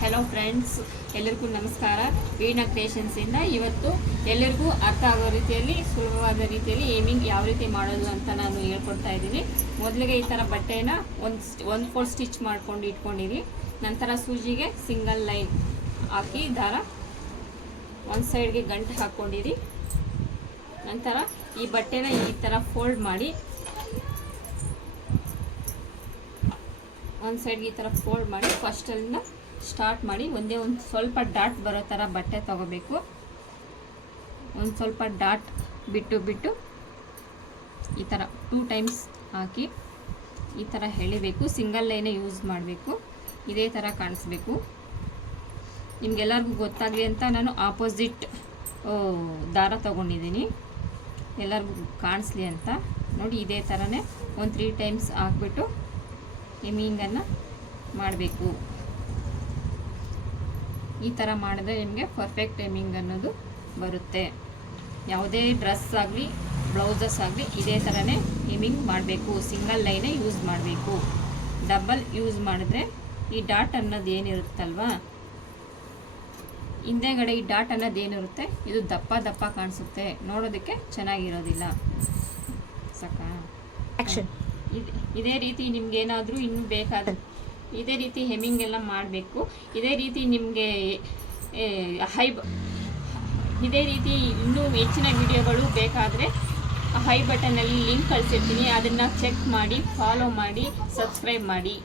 Hello friends, ಎಲ್ಲರಿಗೂ ನಮಸ್ಕಾರ. ವೀಣಾ ಕ್ರಿಯೇಷನ್ಸಿಂದ ಇವತ್ತು ಎಲ್ಲರಿಗೂ ಅರ್ಥ ಆಗೋ ರೀತಿಯಲ್ಲಿ ಸುಲಭವಾದ ರೀತಿಯಲ್ಲಿ ಏಮಿಂಗ್ ಯಾವ ರೀತಿ ಮಾಡೋದು ಅಂತ ನಾನು ಹೇಳ್ಕೊಡ್ತಾ ಇದ್ದೀನಿ. ಮೊದಲಿಗೆ ಈ ಥರ ಬಟ್ಟೆನ ಒಂದು 4 ಸ್ಟಿಚ್ ಮಾಡ್ಕೊಂಡು ಇಟ್ಕೊಂಡಿರಿ. ನಂತರ ಸೂಜಿಗೆ ಸಿಂಗಲ್ ಲೈನ್ ಹಾಕಿ ದಾರ ಒಂದು ಸೈಡ್ಗೆ ಗಂಟು ಹಾಕ್ಕೊಂಡಿರಿ. ನಂತರ ಈ ಬಟ್ಟೆನ ಈ ಥರ ಫೋಲ್ಡ್ ಮಾಡಿ ಒಂದು ಸೈಡ್ಗೆ ಈ ಥರ ಫೋಲ್ಡ್ ಮಾಡಿ ಫಸ್ಟಲ್ಲಿಂದ ಸ್ಟಾರ್ಟ್ ಮಾಡಿ ಒಂದು ಸ್ವಲ್ಪ ಡಾಟ್ ಬರೋ ಥರ ಬಟ್ಟೆ ತಗೋಬೇಕು. ಒಂದು ಸ್ವಲ್ಪ ಡಾಟ್ ಬಿಟ್ಟು ಈ ಥರ 2 ಟೈಮ್ಸ್ ಹಾಕಿ ಈ ಥರ ಎಳಿಬೇಕು. ಸಿಂಗಲ್ ಲೈನೇ ಯೂಸ್ ಮಾಡಬೇಕು. ಇದೇ ಥರ ಕಾಣಿಸ್ಬೇಕು. ನಿಮಗೆಲ್ಲರಿಗೂ ಗೊತ್ತಾಗಲಿ ಅಂತ ನಾನು ಆಪೋಸಿಟ್ ದಾರ ತೊಗೊಂಡಿದ್ದೀನಿ, ಎಲ್ಲರಿಗೂ ಕಾಣಿಸ್ಲಿ ಅಂತ. ನೋಡಿ, ಇದೇ ಥರನೇ ಒಂದು 3 ಟೈಮ್ಸ್ ಹಾಕ್ಬಿಟ್ಟು ಎಮ್ಮಿಂಗನ್ನು ಮಾಡಬೇಕು. ಈ ಥರ ಮಾಡಿದ್ರೆ ನಿಮಗೆ ಪರ್ಫೆಕ್ಟ್ ಎಮ್ಮಿಂಗ್ ಅನ್ನೋದು ಬರುತ್ತೆ. ಯಾವುದೇ ಡ್ರೆಸ್ ಆಗಲಿ ಬ್ಲೌಸಸ್ ಆಗಲಿ ಇದೇ ಥರನೇ ಎಮ್ಮಿಂಗ್ ಮಾಡಬೇಕು. ಸಿಂಗಲ್ ಲೈನೇ ಯೂಸ್ ಮಾಡಬೇಕು. ಡಬಲ್ ಯೂಸ್ ಮಾಡಿದ್ರೆ ಈ ಡಾಟ್ ಅನ್ನೋದು ಏನಿರುತ್ತಲ್ವ, ಹಿಂದೆಗಡೆ ಈ ಡಾಟ್ ಅನ್ನೋದು ಏನಿರುತ್ತೆ ಇದು ದಪ್ಪ ಕಾಣಿಸುತ್ತೆ, ನೋಡೋದಕ್ಕೆ ಚೆನ್ನಾಗಿರೋದಿಲ್ಲ. ಸಾಕಾ? ಇದೇ ರೀತಿ ನಿಮ್ಗೇನಾದರೂ ಇನ್ನೂ ಬೇಕಾದ ಇದೇ ರೀತಿ ಹೆಮ್ಮಿಂಗ್ ಎಲ್ಲ ಮಾಡಬೇಕು. ಇದೇ ರೀತಿ ನಿಮಗೆ ಇದೇ ರೀತಿ ಇನ್ನೂ ಹೆಚ್ಚಿನ ವಿಡಿಯೋಗಳು ಬೇಕಾದರೆ ಹೈ ಬಟನಲ್ಲಿ ಲಿಂಕ್ ಕಳಿಸಿರ್ತೀನಿ. ಅದನ್ನು ಚೆಕ್ ಮಾಡಿ, ಫಾಲೋ ಮಾಡಿ, ಸಬ್ಸ್ಕ್ರೈಬ್ ಮಾಡಿ.